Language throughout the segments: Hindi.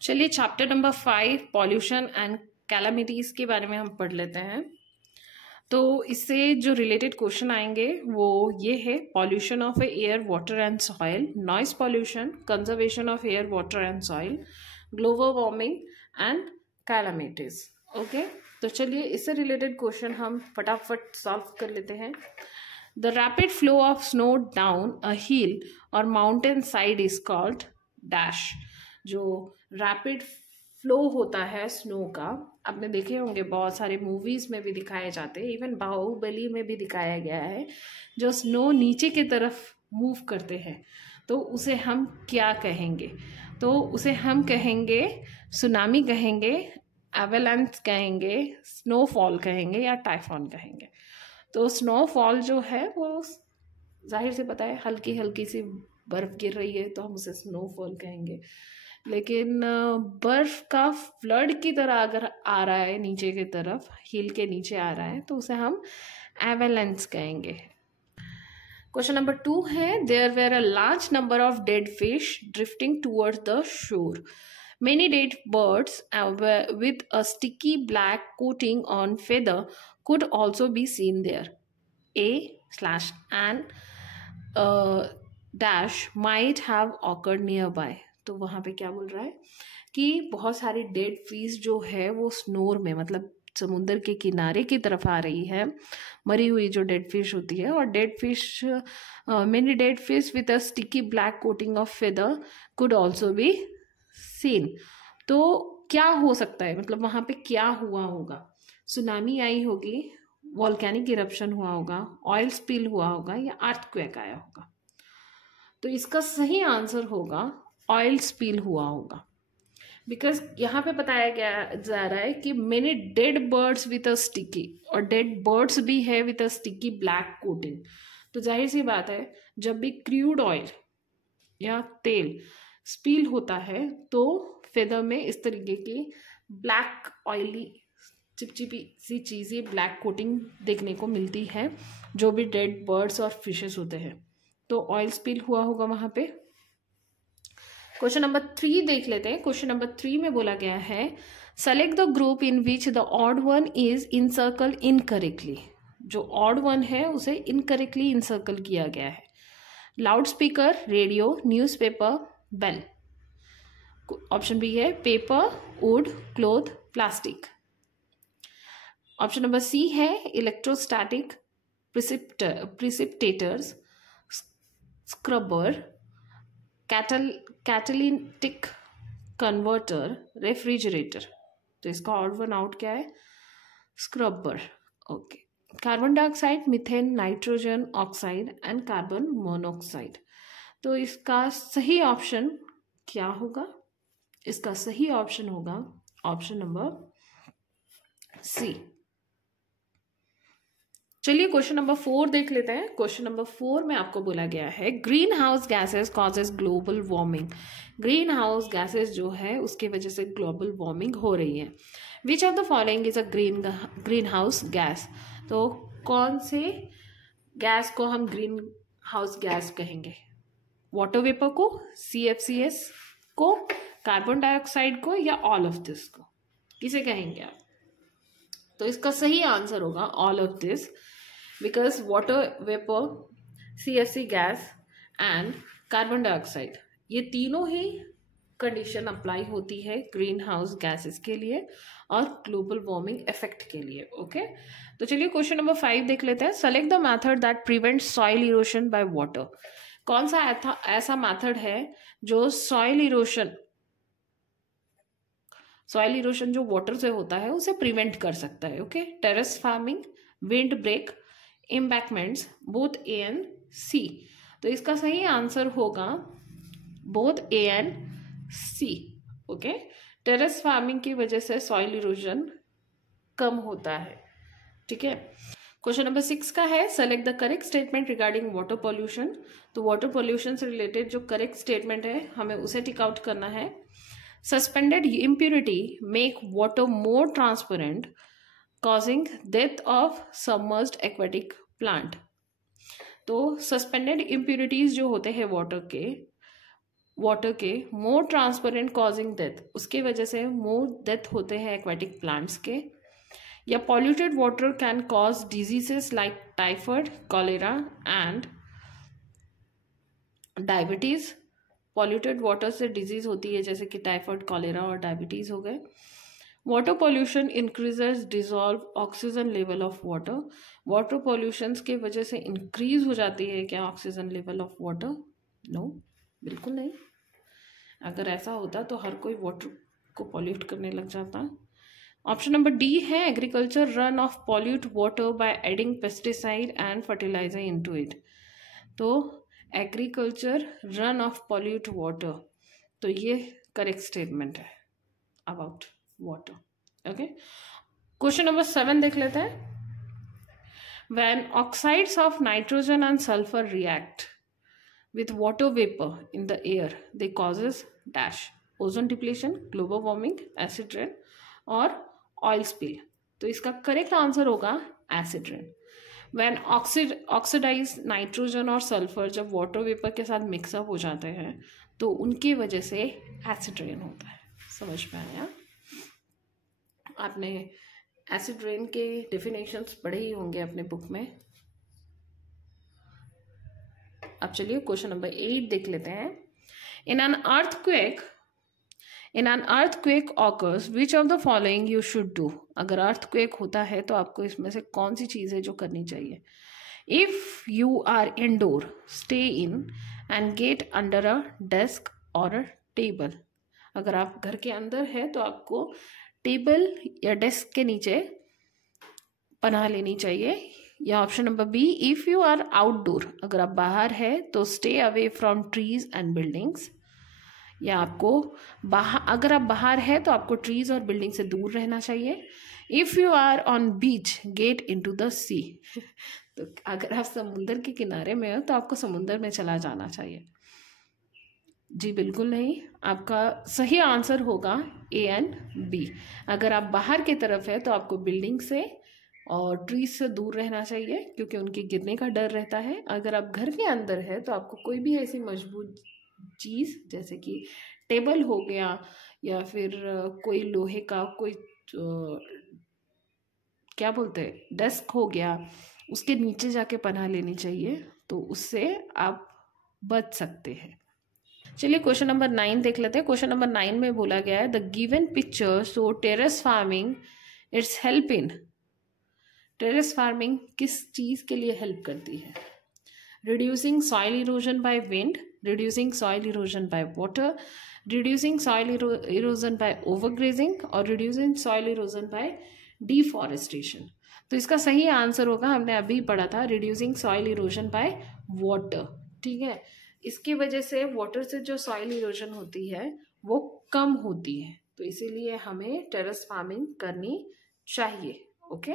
चलिए chapter number 5 pollution and calamities के बारे में हम पढ़ लेते हैं। तो इससे जो रिलेटेड क्वेश्चन आएंगे वो ये है, pollution of air water and soil, noise pollution, conservation of air water and soil, global warming and calamities. Okay, तो चलिए इससे रिलेटेड क्वेश्चन हम फटाफट सॉल्व कर लेते हैं। The rapid flow of snow down a hill और mountain side is called dash. जो रैपिड फ्लो होता है स्नो का, आपने देखे होंगे बहुत सारे मूवीज में भी दिखाए जाते हैं, इवन बाहुबली में भी दिखाया गया है। जो स्नो नीचे की तरफ मूव करते हैं तो उसे हम क्या कहेंगे? तो उसे हम कहेंगे सुनामी कहेंगे, एवेलांच कहेंगे, स्नोफॉल कहेंगे या टाइफॉन कहेंगे। तो स्नोफॉल जो है वो जाहिर से पता है, हल्की हल्की सी बर्फ गिर रही है तो हम उसे स्नोफॉल कहेंगे। लेकिन बर्फ का फ्लड की तरह अगर आ रहा है नीचे की तरफ, हिल के नीचे आ रहा है, तो उसे हम एवेलांच कहेंगे। क्वेश्चन नंबर 2 है, there were a large number of dead fish drifting towards the shore. Many dead birds with a sticky black coating on feather could also be seen there. A/and dash might have occurred nearby. तो वहाँ पे क्या बोल रहा है कि बहुत सारी डेड फिश जो है वो स्नोर में, मतलब समुद्र के किनारे की तरफ आ रही है, मरी हुई जो डेड फिश होती है। और dead fish, many dead fish with a sticky black coating of feather could also be seen. तो क्या हो सकता है, मतलब वहां पे क्या हुआ होगा? सुनामी आई होगी, वॉल्केनिक इरप्शन हुआ होगा, ऑयल स्पिल हुआ होगा या अर्थक्वेक आया होगा। तो इसका सही आंसर होगा ऑयल स्पिल हुआ होगा, बिकॉज यहाँ पे बताया गया जा रहा है कि many dead birds with a sticky, और डेड बर्ड्स भी है with a sticky black coating. तो जाहिर सी बात है, जब भी क्रूड ऑयल या तेल स्पिल होता है तो फेदर में इस तरीके की ब्लैक ऑयली चिपचिपी सी चीज़ें, ब्लैक कोटिंग देखने को मिलती है जो भी डेड बर्ड्स और फिशेस होते हैं। तो ऑयल स्पिल हुआ होगा वहां पे। क्वेश्चन नंबर 3 देख लेते हैं। क्वेश्चन नंबर 3 में बोला गया है, select the group in which the odd one is encircled incorrectly. जो ऑड वन है उसे इनकरेक्टली इनसर्कल किया गया है। Loud speaker, radio, newspaper, bell. Option B है paper, wood, cloth, plastic. Option number C है electrostatic, precipitators, scrubber, catalytic converter, refrigerator. तो इसका ऑड वन आउट क्या है? Scrubber. Okay. Carbon dioxide, methane, nitrogen oxide and carbon monoxide. तो इसका सही ऑप्शन क्या होगा? इसका सही ऑप्शन होगा ऑप्शन नंबर सी। चलिए क्वेश्चन नंबर 4 देख लेते हैं। क्वेश्चन नंबर 4 में आपको बोला गया है, green house gases causes global warming. Green house gases जो है उसके वजह से ग्लोबल वार्मिंग हो रही है। Which of the following is a green house gas. तो कौन से गैस को हम ग्रीन हाउस गैस कहेंगे? वाटर वेपर को, CFCS को, कार्बन डाइऑक्साइड को, या ऑल ऑफ दिस को? किसे कहेंगे आप? तो इसका सही आंसर होगा all of this, because water vapour, CFC gas and carbon dioxide, ये तीनों ही कंडीशन अप्लाई होती है ग्रीन हाउस गैसेस के लिए और ग्लोबल वार्मिंग इफेक्ट के लिए। ओके, तो चलिए क्वेश्चन नंबर 5 देख लेते हैं। Select the method that prevents soil erosion by water. कौन सा ऐसा मेथड है जो सॉइल इरोशन जो वाटर से होता है उसे प्रिवेंट कर सकता है? Okay, terrace farming, wind break, embankments, both A and C। तो इसका सही आंसर होगा both A and C। Okay, terrace farming की वजह से सॉइल इरोजन कम होता है। ठीक है। क्वेश्चन नंबर 6 का है, select the correct statement regarding water pollution. तो वाटर पॉल्यूशन से रिलेटेड जो करेक्ट स्टेटमेंट है हमें उसे टिक आउट करना है। Suspended impurity make water more transparent, causing death of submerged aquatic plant. तो सस्पेंडेड इम्प्यूरिटीज जो होते हैं वाटर के, वाटर के, मोर ट्रांसपेरेंट कॉजिंग डेथ, उसके वजह से मोर डेथ होते हैं एक्वेटिक प्लांट्स के, या polluted water can cause diseases like typhoid, cholera and diabetes. Polluted water से डिजीज होती है जैसे कि टाइफाइड, कॉलेरा और डायबिटीज हो गए। Water pollution increases dissolve oxygen level of water, water pollution के वजह से इंक्रीज हो जाती है क्या oxygen level of water? No, बिल्कुल नहीं। अगर ऐसा होता तो हर कोई वाटर को पॉल्यूट करने लग जाता। ऑप्शन नंबर डी है agriculture run off pollute water by adding pesticide and fertiliser into it. तो agriculture run off pollute water, तो ये करेक्ट स्टेटमेंट है about water. Okay, question number 7 देख लेते हैं। When oxides of nitrogen and sulphur react with water vapor in the air, they causes dash, ozone depletion, global warming, acid rain और oil spill। तो इसका करेक्ट आंसर होगा acid rain। when oxidized nitrogen और सल्फर जब वाटर वेपर के साथ मिक्सअप हो जाते हैं तो उनकी वजह से एसिड रेन होता है। समझ में आया? आपने एसिड रेन के डेफिनेशंस पढ़े ही होंगे अपने बुक में। अब चलिए क्वेश्चन नंबर 8 देख लेते हैं। In an earthquake occurs which of the following you should do. अगर अर्थक्वेक होता है तो आपको इसमें से कौन सी चीज़ है जो करनी चाहिए? If you are indoor, stay in and get under a desk और अ टेबल। अगर आप घर के अंदर है तो आपको टेबल या डेस्क के नीचे पनाह लेनी चाहिए। या option number B, if you are outdoor, अगर आप बाहर है तो stay away from trees and buildings. या आपको अगर आप बाहर है तो आपको ट्रीज और बिल्डिंग से दूर रहना चाहिए। If you are on beach, get into the sea. तो अगर आप समुंदर के किनारे में हो तो आपको समुंदर में चला जाना चाहिए। जी बिल्कुल नहीं, आपका सही आंसर होगा ए एंड बी। अगर आप बाहर की तरफ है तो आपको बिल्डिंग से और ट्रीज से दूर रहना चाहिए क्योंकि उनके गिरने का डर रहता है। अगर आप घर के अंदर है तो आपको कोई भी ऐसी मजबूत चीज़ जैसे कि टेबल हो गया या फिर कोई लोहे का कोई क्या बोलते हैं डेस्क हो गया, उसके नीचे जाके पनाह लेनी चाहिए, तो उससे आप बच सकते हैं। चलिए क्वेश्चन नंबर 9 देख लेते हैं। क्वेश्चन नंबर 9 में बोला गया है the given picture so terrace farming it's help in. Terrace farming किस चीज़ के लिए हेल्प करती है? Reducing soil erosion by wind, reducing soil erosion by water, reducing soil erosion by overgrazing और reducing soil erosion by deforestation. तो इसका सही आंसर होगा, हमने अभी पढ़ा था, reducing soil erosion by water. ठीक है, इसकी वजह से वाटर से जो सॉइल इरोजन होती है वो कम होती है, तो इसीलिए हमें टेरेस फार्मिंग करनी चाहिए। ओके,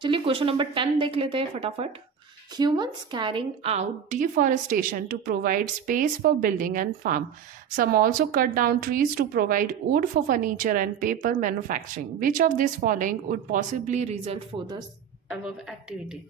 चलिए क्वेश्चन नंबर 10 देख लेते हैं फटाफट। Humans carrying out deforestation to provide space for building and farm. Some also cut down trees to provide wood for furniture and paper manufacturing. Which of this following would possibly result for the above activity.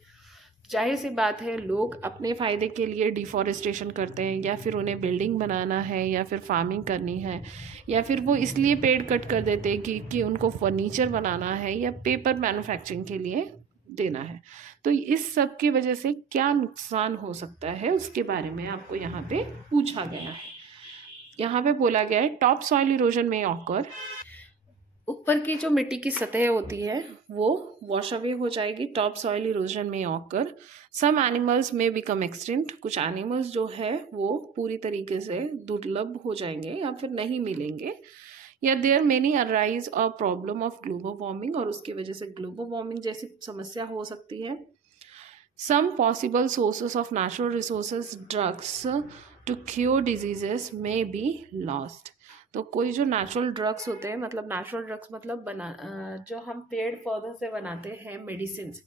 जाहिर सी बात है, लोग अपने फ़ायदे के लिए डिफॉरेस्टेशन करते हैं, या फिर उन्हें बिल्डिंग बनाना है या फिर फार्मिंग करनी है, या फिर वो इसलिए पेड़ कट कर देते हैं कि उनको फर्नीचर बनाना है या पेपर मैन्युफैक्चरिंग के लिए देना है। तो इस सब की वजह से क्या नुकसान हो सकता है उसके बारे में आपको यहाँ पे पूछा गया है। यहाँ पे बोला गया है टॉप सॉइल इरोजन में ऑकर, ऊपर की जो मिट्टी की सतह होती है वो वॉश अवे हो जाएगी। टॉप सॉइल इरोजन में ऑकर सम एनिमल्स में बिकम एक्सटिंक्ट, कुछ एनिमल्स जो है वो पूरी तरीके से दुर्लभ हो जाएंगे या फिर नहीं मिलेंगे। या there many arise a problem of global warming, और उसकी वजह से ग्लोबल वार्मिंग जैसी समस्या हो सकती है। Some possible sources of natural resources drugs to cure diseases may be lost. तो कोई जो नेचुरल ड्रग्स होते हैं, मतलब नेचुरल ड्रग्स मतलब जो हम पेड़ पौधों से बनाते हैं मेडिसिन्स,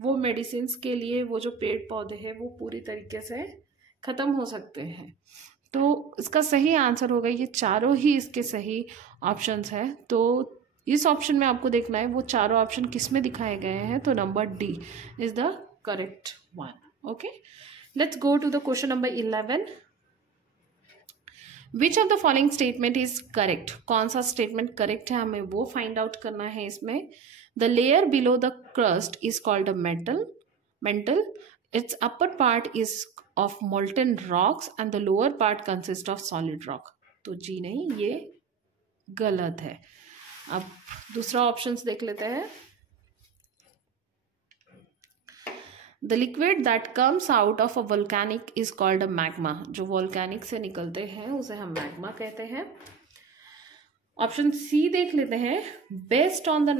वो मेडिसिन्स के लिए वो जो पेड़ पौधे हैं वो पूरी तरीके से ख़त्म हो सकते हैं। तो इसका सही आंसर होगा, ये चारों ही इसके सही ऑप्शंस हैं। तो इस ऑप्शन में आपको देखना है वो चारों ऑप्शन किस में दिखाए गए हैं, तो number D is the correct one. Okay, let's go to the question number 11। Which of the following statement is correct, कौन सा स्टेटमेंट करेक्ट है हमें वो फाइंड आउट करना है इसमें। The layer below the crust is called a mental, it's upper part is of molten rocks and the lower part consist of solid rock. तो जी नहीं, ये गलत है। अब दूसरा ऑप्शंस देख लेते हैं। The liquid that comes out of a volcanic is called a magma, जो वोल्केनिक से निकलते हैं उसे हम मैग्मा कहते हैं। ऑप्शन सी देख लेते हैं। Based on the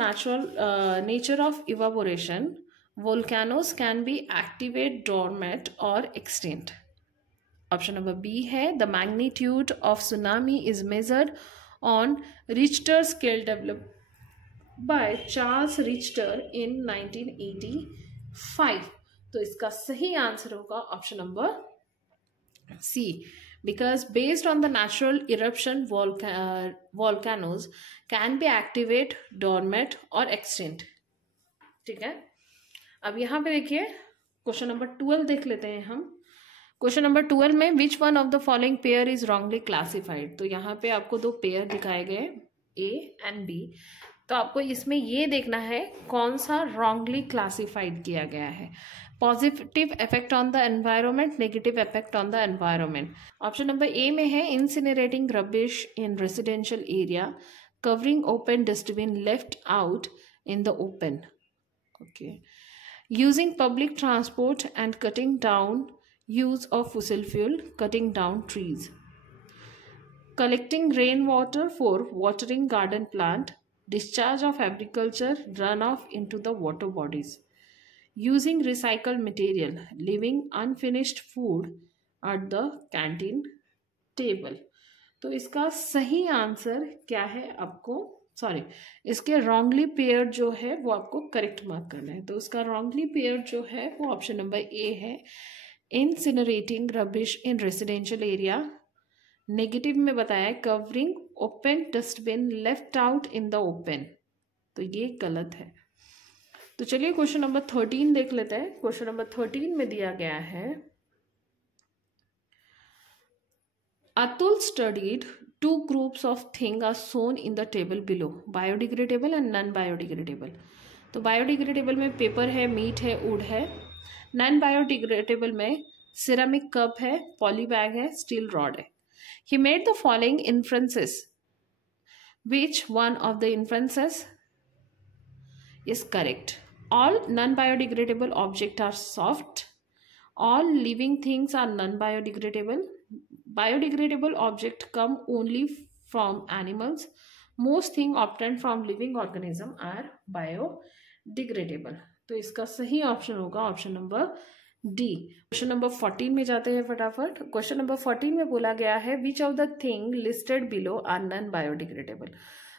nature of evaporation volcanoes can be activate, dormant और एक्सटिंक्ट। ऑप्शन नंबर बी है the magnitude of tsunami is measured on Richter scale developed by Charles Richter in 1985। तो इसका सही आंसर होगा option number C, because based on the natural eruption volcanoes can be activate, dormant और extinct। ठीक है, अब यहाँ पे देखिए क्वेश्चन नंबर 12 देख लेते हैं हम। क्वेश्चन नंबर 12 में विच one of the following pair is wrongly classified. तो यहाँ पे आपको दो पेयर दिखाए गए ए एंड बी, तो आपको इसमें ये देखना है कौन सा रॉन्गली क्लासिफाइड किया गया है। Positive effect on the environment, negative effect on the environment. Option number A में है incinerating rubbish in residential area, covering open dustbin left out in the open, okay, using public transport and cutting down use of fossil fuel, cutting down trees, collecting rainwater for watering garden plant, discharge of agriculture runoff into the water bodies, using recycled material, leaving unfinished food at the canteen table। तो इसका सही आंसर क्या है आपको, सॉरी, इसके रॉन्गली पेयर जो है वो आपको करेक्ट मार्क करना है। तो उसका रॉन्गली पेयर जो है वो ऑप्शन नंबर ए है, incinerating rubbish in residential area. Negative में बताया है covering open dustbin left out in the open, तो ये गलत है। तो चलिए क्वेश्चन नंबर 13 देख लेते हैं। क्वेश्चन नंबर 13 में दिया गया है Atul studied two groups of thing are shown in the table below, biodegradable and non biodegradable. तो बायोडिग्रेडेबल में पेपर है, मीट है, वुड है। नॉन बायोडिग्रेडेबल में सिरामिक कप है, पॉली बैग है, स्टील रॉड है। He made the following inferences, which one of the inferences is correct. All non biodegradable object are soft, all living things are non biodegradable, biodegradable object come only from animals, most thing obtained from living organism are biodegradable. तो इसका सही ऑप्शन होगा option number D. Question number 14 में जाते हैं फटाफट। क्वेश्चन नंबर 14 में बोला गया है which of the thing listed below are non biodegradable.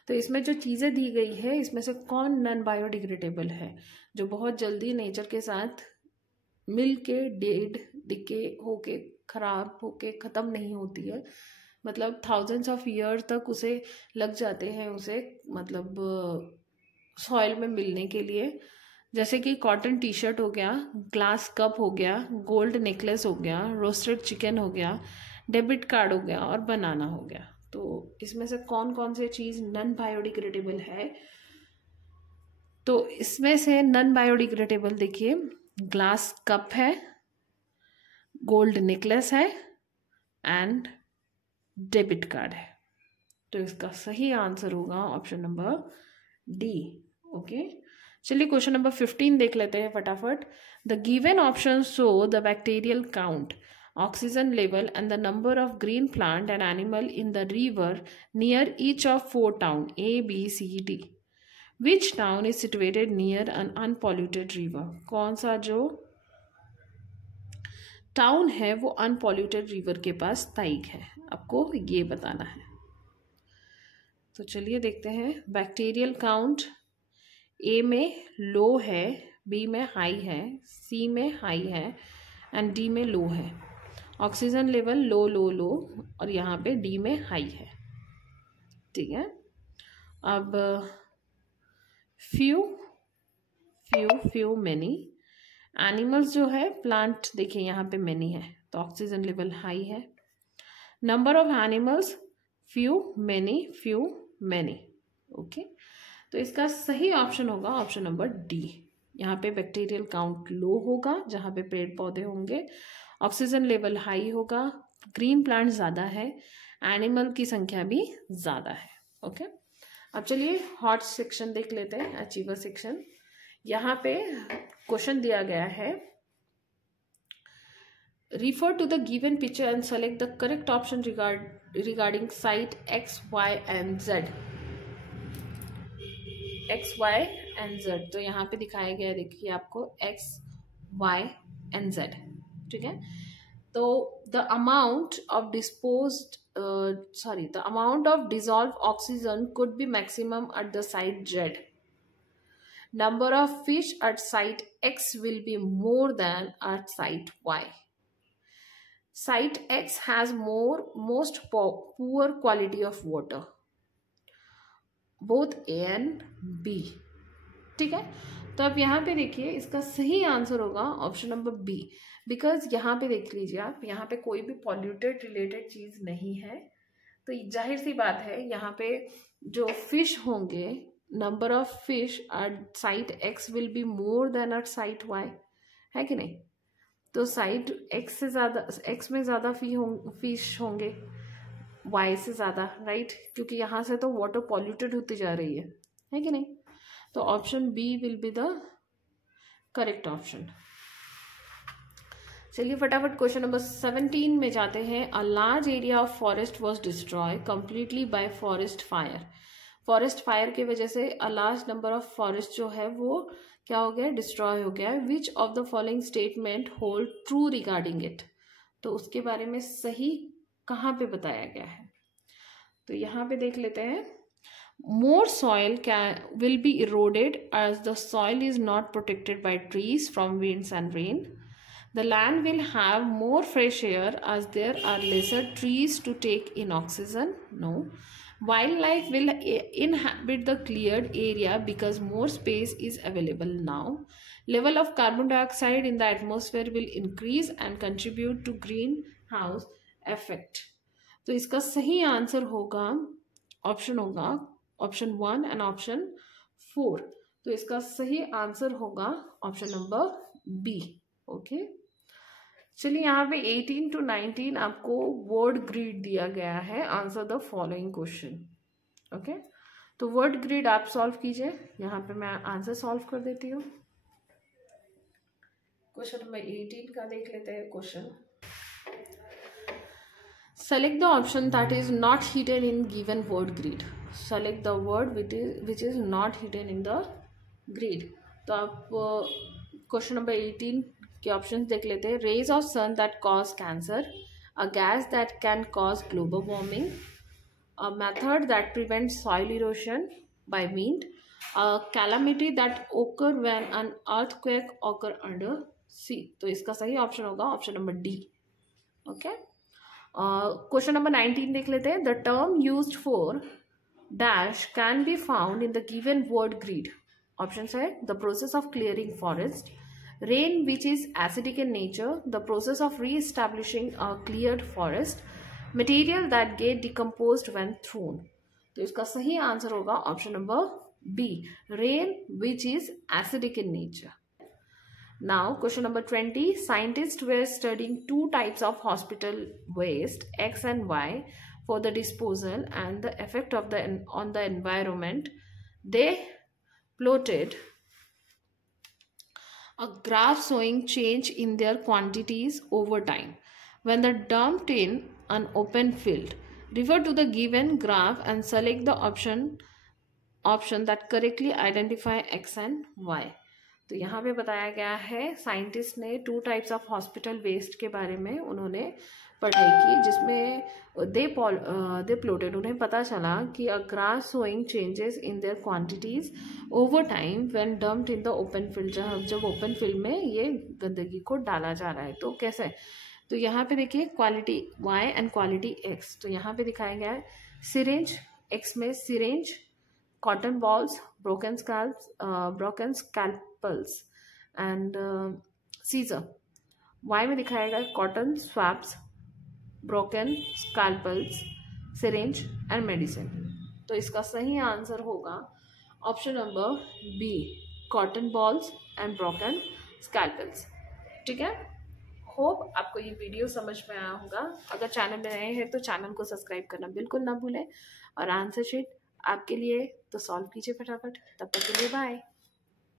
तो इसमें जो चीज़ें दी गई है इसमें से कौन नॉन बायोडिग्रेडेबल है, जो बहुत जल्दी नेचर के साथ मिल के डेड डिके होके खराब होके ख़त्म नहीं होती है, मतलब थाउजेंड्स ऑफ ईयर तक उसे लग जाते हैं उसे मतलब सॉइल में मिलने के लिए। जैसे कि कॉटन टी शर्ट हो गया, ग्लास कप हो गया, गोल्ड नेकलेस हो गया, रोस्टेड चिकन हो गया, डेबिट कार्ड हो गया और बनाना हो गया। तो इसमें से कौन कौन से चीज़ नॉन बायोडिग्रेडेबल है। तो इसमें से नॉन बायोडिग्रेडेबल देखिए ग्लास कप है, गोल्ड नेकलेस है एंड डेबिट कार्ड है। तो इसका सही आंसर होगा ऑप्शन नंबर डी। ओके, चलिए क्वेश्चन नंबर 15 देख लेते हैं फटाफट। The given option show the bacterial count, oxygen level and the number of green plant and animal in the river near each of 4 town A B C D. Which town is situated near an unpolluted river. कौन सा जो टाउन है वो अनपॉल्यूटेड रिवर के पास स्थायिक है, आपको ये बताना है। तो चलिए देखते हैं। बैक्टीरियल काउंट ए में लो है, बी में हाई है, सी में हाई है एंड डी में लो है। ऑक्सीजन लेवल लो लो लो और यहाँ पे डी में हाई है। ठीक है, अब फ्यू मैनी एनिमल्स जो है, प्लांट देखिए यहाँ पे मैनी है तो ऑक्सीजन लेवल हाई है। Number of animals few many. Okay, तो इसका सही ऑप्शन होगा ऑप्शन नंबर डी। यहाँ पे बैक्टीरियल काउंट लो होगा जहाँ पे पेड़ पौधे होंगे, ऑक्सीजन लेवल हाई होगा, ग्रीन प्लांट ज़्यादा है, एनिमल की संख्या भी ज़्यादा है। ओके, अब चलिए हॉट सेक्शन देख लेते हैं, अचीवर सेक्शन। यहाँ पे क्वेश्चन दिया गया है, refer to the given picture and select the correct option regarding site X, Y and Z। X, Y and Z, तो यहाँ पे दिखाया गया है, देखिए आपको X, Y and Z, ठीक है। तो the amount of dissolved oxygen could be maximum at the site Z. Number of fish at site X will be more than at site Y. Site X has most poor quality of water, both A and B। ठीक है, तो अब यहाँ पे देखिए इसका सही आंसर होगा ऑप्शन नंबर बी, बिकॉज यहाँ पे देख लीजिए आप, यहाँ पे कोई भी पॉल्यूटेड रिलेटेड चीज नहीं है, तो जाहिर सी बात है यहाँ पे जो फिश होंगे, number of fish at site X will be more than at site Y, है कि नहीं। तो साइट एक्स से ज़्यादा, एक्स में ज़्यादा फिश होंगे वाई से ज़्यादा, राइट, क्योंकि यहाँ से तो वाटर पॉल्यूटेड होती जा रही है कि नहीं। तो option B will be the correct option. चलिए फटाफट क्वेश्चन नंबर 17 में जाते हैं। A large area of forest was destroy completely by forest fire. Forest fire की वजह से a large number of forest जो है वो क्या हो गया, डिस्ट्रॉय हो गया। Which of the following statement hold true regarding it, तो उसके बारे में सही कहाँ पे बताया गया है। तो यहाँ पे देख लेते हैं, more soil will be eroded as the soil is not protected by trees from winds and rain. The land will have more fresh air as there are lesser trees to take in oxygen. No. Wildlife will inhabit the cleared area because more space is available now. Level of carbon dioxide in the atmosphere will increase and contribute to greenhouse effect. तो इसका सही आंसर होगा ऑप्शन 1 एंड ऑप्शन 4। तो इसका सही आंसर होगा ऑप्शन नंबर बी। ओके, चलिए यहाँ पे 18 to 19 आपको वर्ड ग्रिड दिया गया है, answer the following question. Okay, तो वर्ड ग्रिड आप सॉल्व कीजिए, यहाँ पे मैं आंसर सॉल्व कर देती हूँ। क्वेश्चन नंबर 18 का देख लेते हैं question. Select the option that is not hidden in given word grid. Select the word which is not hidden in the grid. तो आप क्वेश्चन नंबर 18 के ऑप्शंस देख लेते हैं। Rays of sun that cause cancer, a gas that can cause global warming, a method that prevents soil erosion by wind, a calamity that occur when an earthquake occur under sea. तो इसका सही ऑप्शन होगा option number D. Okay, question number 19 देख लेते हैं। The term used for dash can be found in the given word grid. Option है the process of clearing forest, rain which is acidic in nature, the process of re-establishing a cleared forest, material that get decomposed when thrown। तो इसका सही आंसर होगा option number B, rain which is acidic in nature। Now question number 20, scientists were studying two types of hospital waste X and Y for the disposal and the effect of on the environment. They plotted a graph showing change in their quantities over time when they're dumped in an open field. Refer to the given graph and select the option that correctly identify X and Y। तो यहाँ पे बताया गया है साइंटिस्ट ने 2 टाइप्स ऑफ हॉस्पिटल वेस्ट के बारे में उन्होंने पढ़ाई की, जिसमें दे प्लॉटेड, उन्हें पता चला कि a graph showing changes in their quantities over time when dumped in the open field. जब ओपन फील्ड में ये गंदगी को डाला जा रहा है तो कैसे। तो यहाँ पे देखिए quality Y and quality X। तो यहाँ पे दिखाया गया है सिरेंज, X में syringe, cotton balls, broken scalpels and scissor. Y में दिखाया गया cotton swabs, broken scalpels, syringe and medicine. तो इसका सही आंसर होगा option number B, cotton balls and broken scalpels. ठीक है, होप आपको ये वीडियो समझ में आया होगा। अगर चैनल में नए हैं तो चैनल को सब्सक्राइब करना बिल्कुल ना भूलें, और आंसर शीट आपके लिए तो सॉल्व कीजिए फटाफट। तब तक के लिए बाय।